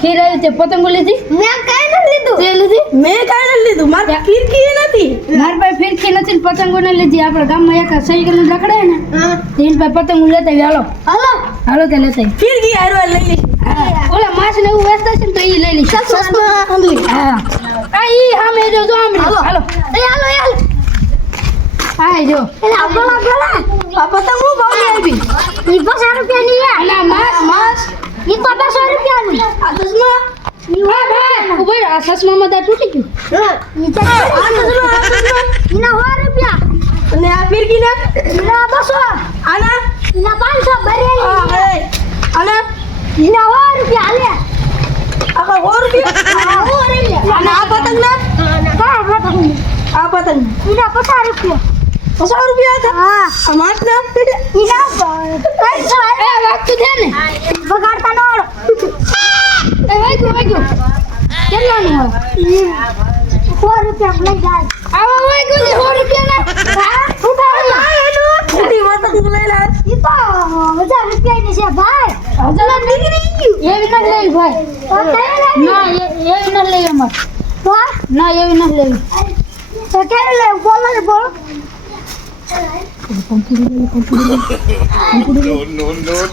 ખીર આવી તે પતંગો લીધી મેં કાઈ ન લીધું તે લીધી મેં કાઈ નથી લીધું મારે ફિરકી નથી માર પાસે ફિરકી નથી ને પતંગો ને લીધી આપણે ગામમાં એક સાયકલ રખડે ને હા તેન પાસે પતંગો લેતા આવી હાલો હાલો તે લેતા આવી. ફિરકી હારવા લઈ લે ઓલા માસ ને એવું વેચતા છે ને તો ઈ લઈ લઈશ સસમા અંગલી હા આ ઈ સામે જો આમ હાલો હાલો હાલો આ જો એલા બોલા આ પતંગ હું ભાવ આવી ઈ 50 રૂપિયાની હે અલા માસ ઈ તો 200 રૂપિયાની આ સસમા હા ભાઈ ઉભી રહો, આ સસમામાં દાંત તૂટી ગયું ઈ તો આ સસમા ઈના 100 રૂપિયા અને આ ફિરકી ના ઈના 200 આના ઈના 500 ભરેલી આના ઈના 100 રૂપિયા લે આખા 100 રૂપિયા અને આ પતંગ ના કા પતંગ આ પતંગ ઈના 50 રૂપિયા 50 રૂપિયા હતા હા આ માસ ના ઈના 500 એ વાગતું છે ને બગાડતા ન આવડો એ વાગ્યું કેટલાનું હોય 100 રૂપિયા લઈ જાય આવા વાગ્યું ને 100 રૂપિયા હા ઉઠાડો મોટી પતંગ લઈ લે ઈ તો 1000 રૂપિયાની છે ભાઈ હજાર નીકળી ગયું એવી નથી લેવી ભાઈ તો કઈ લેવી ના એવી નથી લેવી અમારે તો ના એવી નથી લેવી તો કઈ લેવું બોલો ને બોલો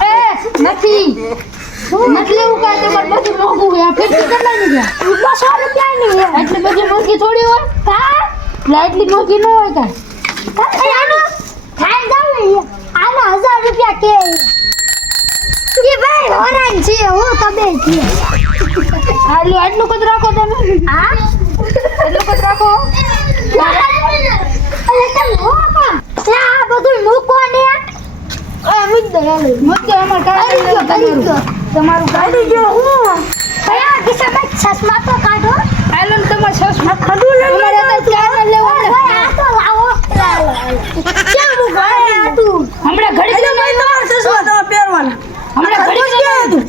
એ નથી લેવું કાંઈ તમારે બધું મોંઘું હોય આ ફિરકી કેટલાની છે 200 રૂપિયાની છે એટલી બધી મોંઘી થોડી હોય હા એટલે એટલી મોંઘી ન હોય કાંઈ આનો ખાઈ જાવ ને આનો 1000 રૂપિયા કે એ ભાઈ હોરાન છે હું તમે છે આટલું કદ રાખો તમે હા એટલું કદ રાખો અરે તમે હો કા આ બધું મૂકો ને મુદ્દે અમારે કાંઈ તમારું કાઢી ગયો હું કયા કિસ્સામાં ચશ્મા તો કાઢો આઈલન તમારે સસમાં ખાધું લે અમારે તો ક્યાં લેવું ભાઈ આ તો લાવો ક્યાં હું ભાઈ આ તું હમણાં ઘડી એટલે ભાઈ તમારે સસમા તમારે પહેરવાના હમણાં ઘડી ક્યાં હતું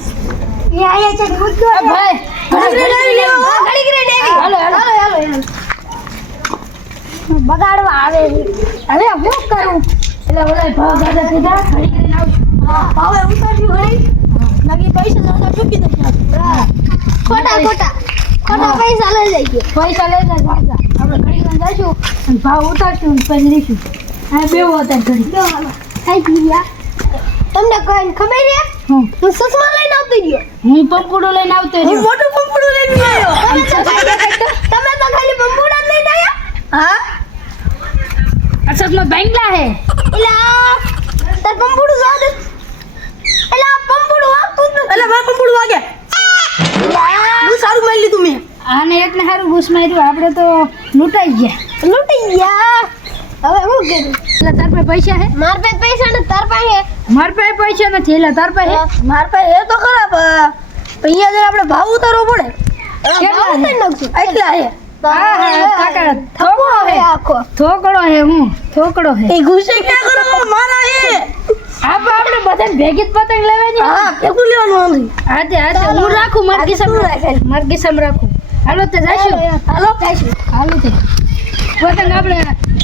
એ આયા છે મૂકો ભાઈ ઘડી લઈ લ્યો ઘડી ઘડી લેવી હાલો હાલો બગાડવા આવે હવે હું કરું એટલે ઓલા ભાવ દાદા કીધા ઘડી કરીને આવું હવે ઉતાર્યું હોય નકી પૈસા દાદા ચૂકી દે ખોટા પૈસા લઈ જઈએ પૈસા લઈ જાય પાછા આપણે ઘડી કરીને જઈશું અને ભાવ ઉતારશું અને પછી રહીશું હા બેવો હતા ઘડી થઈ ગયા તમને કોઈ ખબર છે હું હું સસમા લઈને આવતી ગયો હું પંપુડો લઈને આવતો હું રહ્યો મોટું પંપડું લઈને આવ્યો તમે તો ખાલી બંબુડા જ લઈને આવ્યા હા અસલમાં બેંગલા હે એલા તાર બંબુડું જો દે એલા બંબુડું વાગતું જ એટલે મારું પંપડું વાગે હું સારું મારી લીધું મેં આને એકને સારું ઘૂસ માર્યું આપણે તો લૂંટાઈ ગયા લૂટી ગયા હવે હું કરું એટલે તાર પાસે પૈસા હે માર પાસે પૈસા ને તાર પાસે માર પાસે પૈસા નથી એટલે તાર પાસે માર પાસે એ તો ખરાબ અહીંયા જરા આપણે ભાવ ઉતારવો પડે કેટલા ભાવ હે? ઉતારી નાખશું એટલા હે હા કાકા થપ્પો હે આખો થોકડો હે હું થોકડો હે એ ગુસ્સે ક્યાં કરો મારા હે આપણે બધા ભેગી જ પતંગ લેવાની હા ભેગું લેવાનું આંગળી આજે હું રાખું મારી ગીસમ રાખું હાલો તે જઈશું હાલો જઈશું હાલો તે પતંગ આપણે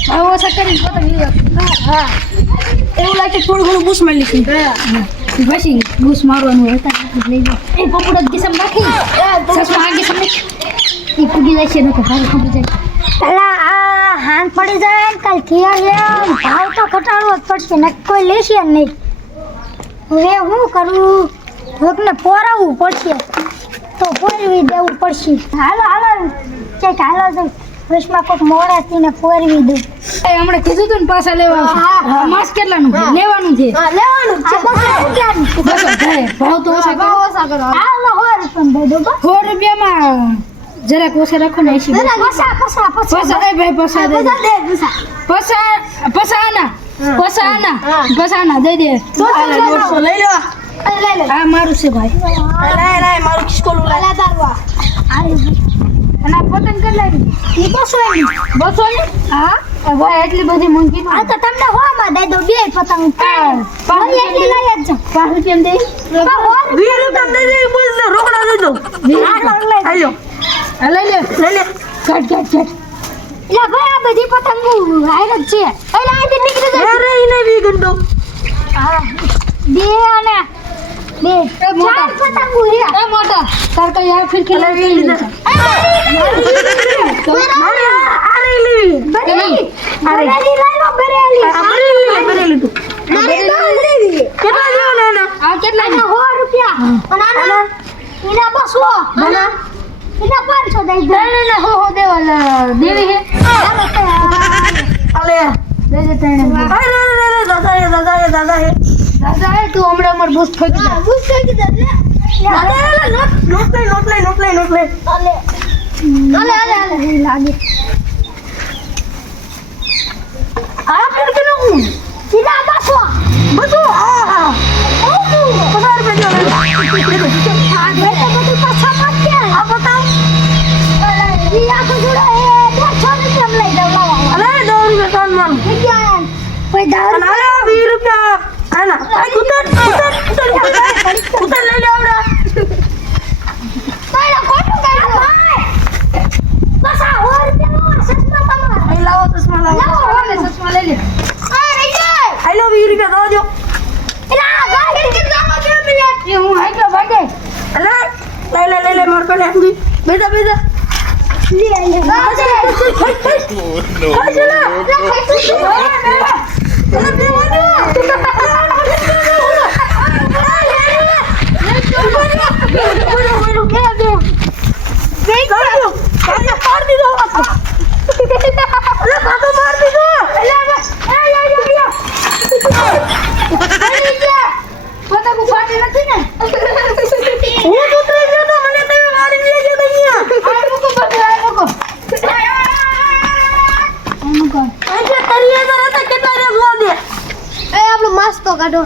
ભાવ ઓછા કરીને પતંગ લેવા હા એવું લાગે થોડું ઘણું બૂસ મારી લીધું પછી ઘૂસ મારવાનું હોય ત્યાં લઈ જાઓ એ પપડો ગીસમ રાખી સસમાં આ ગીસમ એ પૂગી જાય છે નકો ભાવ ખબર જાય પેલા આ હાન પડી જાય ને કાલ ખીયા ભાવ તો ઘટાડવો જ પડશે ને કોઈ લેશે નહીં હવે હું કરું કોકને પોરાવવું પડશે તો પોરવી દેવું પડશે હાલો ચેક હાલો તો વર્ષમાં કોઈક મોડાથી ને પોરવી દઉં એ હમણાં કીધું તું ને પાછા લેવા હા. માસ કેટલાનું છે લેવાનું છે લેવાનું છે બસો થાય ભાવ તો ઓછા કરો ઓછા કરો હાલો હોય પણ દઈ દો 100 રૂપિયામાં જરાક ઓછા રાખો ને 80 પસા પસા એ ભાઈ પસા દે પસાના દઈ દે હાલે 150 લઈ લો આ મારું છે ભાઈ લાય મારું ખિસકોલું લાય અને આ પતંગ કેટલાની 200 ની હા એ ભાઈ એટલી બધી મોંઘી આ તો તમને હોમાં દઈ દો બે પતંગ મને એટલી લઈ જ જાઓ 5 રૂપિયા દે 20 રૂપિયા દઈ દે બોલ દે રોકડા દઈ દો હાલો આ લઈ લે કાટ એટલે ભાઈ આ બધી પતંગો હાઈર જ છે એટલે અહીંથી નીકળી જાય અરે ઈને બી ગંડો હા બે અને બે એ મોટા. ચાર પતંગો છે એ મોટા તાર કઈ આ ફિરકી અલા, લઈ એ લીધા મારે આ રહી લેવી. બરેલી અરે. બરેલી લઈ લો બરેલી આ ભરેલી તું. મારે દોર લેવી કેટલા જેવો નાના? આ કેટલા આના 100 રૂપિયા અને આના એના 200 નાના? એના 500 દઈ દે ત્રણે હો દેવા દેવી હે ચાલો તો અલે. દે દે ત્રણે અરે, દાદા હે. દાદા હે તું હમણાં અમાર બુસ ફેંકી દે બુસ કરી દે લે દાદા, નોટ લઈ. અલે અલે લાગે આ ફિરકીનું હું. એના 200 બધું. હા. 50 રૂપિયા જેવું. આ ભાઈ તો બધું પાછા માગશે આ બતાવ. ઈ આખો જોડે 150 રૂપિયા લઈ દઉં લાવો અલે, 10 રૂપિયા કાન મારું. વિજ્ઞાન કોઈ દારૂ અને અલે, 20 રૂપિયા. આના. આ ઉતર લઈ લે આવડા. ભાઈ ખોટું કાઢો ભાઈ બસ આ 100 રૂપિયાનો સસ્તો તમારો અહીં લાવો ચશ્મા લાવો. લે સસમા લઈ લે આ રહી જાય આઈ લો 20 રૂપિયા દો. એટલે આ ગાડી કે જામો કે મિલે એ હું હાઈલો ભાગે અલે, લઈ લે માર પાસે આપી. બેટા લે લે ગાડી પતંગ ફાટી નથી ને હું તો ઉતરી ગયો તો મને તમે મારી લઈ ગયો તો અહીંયા. આ મૂકો બધું આ મૂકો આજે તરીએ તો હતા કેટલા રે જોવા દે. એ આપણો માસ્તો કાઢો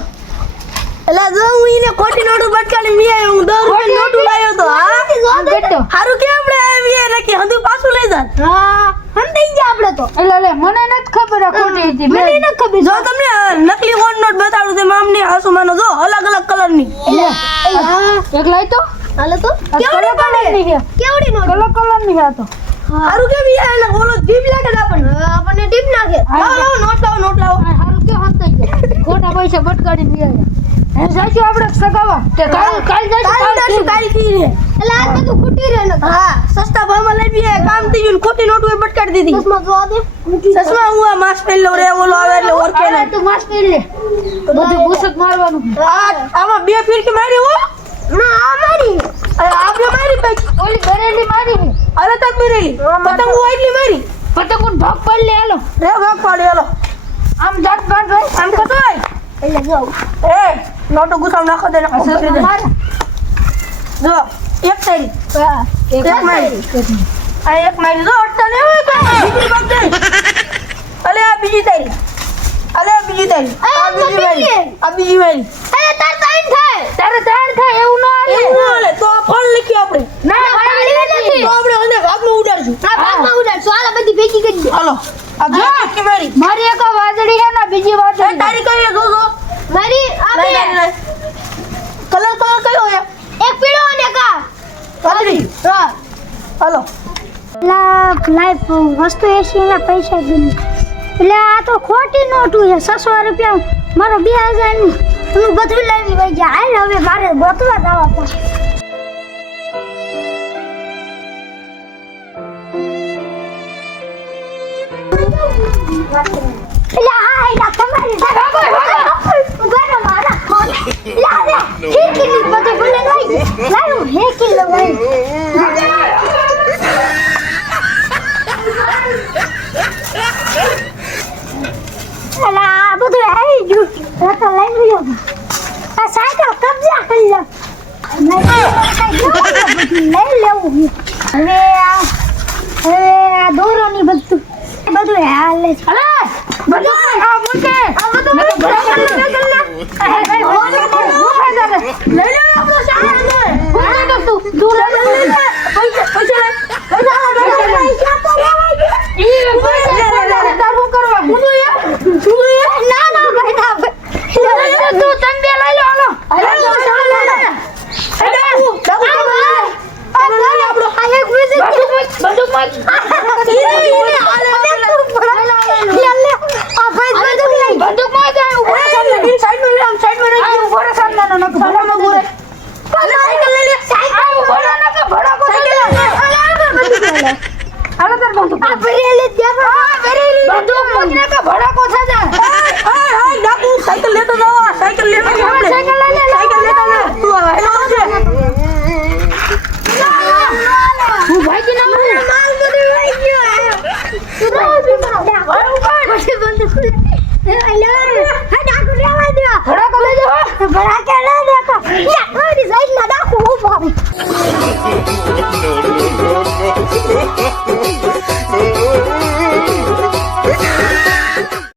એલા જો હું ઈને ખોટી નોટો બટકાડી વી આવ્યો. હું 10 રૂપિયા નોટો લાવ્યો તો. હા ગટ્ટો હારું કે આપણે આવી રાખી હદુ પાછું લઈ જા. હા હંતાઈ ગયા આપણે તો એટલે લે મને નથી ખબર આ ખોટી હતી મને ન ખબર જો તમને નકલી વોન નોટ બતાડું તે મામને આસુમાનો જો અલગ અલગ કલરની. એક લાઈ તો હાલો તો આ કલર કલરની છે કેવડી નો કલર કલરની છે આ તો હારું કે વી આને ઓલો જીપ લાગે ને આપણને. આપણને ટીપ નાખે લાવો નોટ લાવો. આ હારું કે હંતાઈ ગયા ખોટા પૈસા બટકાડી દીયા એમ સાચું આપણે સગાવા તે કાલ કાલ દાશું કાલ કી રે. એટલે આ બધું ખૂટી રહે ને હા સસ્તા ભાવમાં લઈ બી કામ થઈ ગયું. ખોટી નોટો એ બટકાડી દીધી. ચશ્મા જોવા દે સસમા હું આ માસ્ક પહેરી લઉં રે ઓલો આવે એટલે ઓળખે અરે નહીં. તું માસ્ક પહેરી લે બધું બુસક મારવાનું આમાં 2 ફિરકી મારી હો. ના આ મારી આપણે મારી પછી ઓલી બરેલી મારી છે અરે તક મેરેલી પતંગ હું એટલી મારી પતંગ ભાગ પડ લે હાલો રે ભાગ પાડી હાલો. આમ જાત કાઢ ભાઈ આમ કતોય એટલે જાઉં એ નોટો ગુસાવ નાખો દે નાખો દે. જો એક તારી એક મારી આ એક મારી જો અટતા ને હોય તો બીજી બાદ દે. અલે આ બીજી તારી અલે આ બીજી તારી આ બીજી મારી આ બીજી મારી અરે તાર ટાઈમ થાય તારે જાણ થાય એવું ના હાલે એવું ના હાલે તો આ ફળ લખી આપણે ના પાડી નથી તો આપણે અને ભાગમાં ઉડાડશું. આ ભાગમાં ઉડાડશું હાલો બધી ભેગી કરી દે હાલો આ બે ફિરકી મારી મારી એક વાદળી છે ને બીજી એ વાદળી તારી કઈ જો જો મારી આ બે કલર કયો હે એક પીળો અને એક આ વાદળી. હા હાલો લાઈફ વસ્તુ એસીના પૈસા ગણી એટલે આ તો ખોટી નોટું છે 600 રૂપિયા મારો 2000 નું હું બધું લાવી વઈ ગયા હાલ હવે મારે ગોતવા જવા પડે એટલે આ એના તમારી ગોરો મારા લા લે ઠીક બધું ભૂલે ગઈ લાવ હે કિલો વઈ અલા બધું આવી ગયું તો લઈ ગયો આ સાયકલ કબજા કરી લો લઈ લેવું હવે આ દોરોની બધું હાલે છે અરે બધું આ મૂકે આ બધું મેં તો ઘરે કરી લે. લઈ લે આપણો સામાન લે. તું લઈ લે પૈસા લે. તારું કરવા ના ના ભાઈ ના તું તને બે લઈ લો હાલો બંદૂક માં જાય ઉભો રે સાઈડ માં લે સાઈડ માં રે ઉભો રે સામનાનો નક ભલામાં ઉભો રે હેલો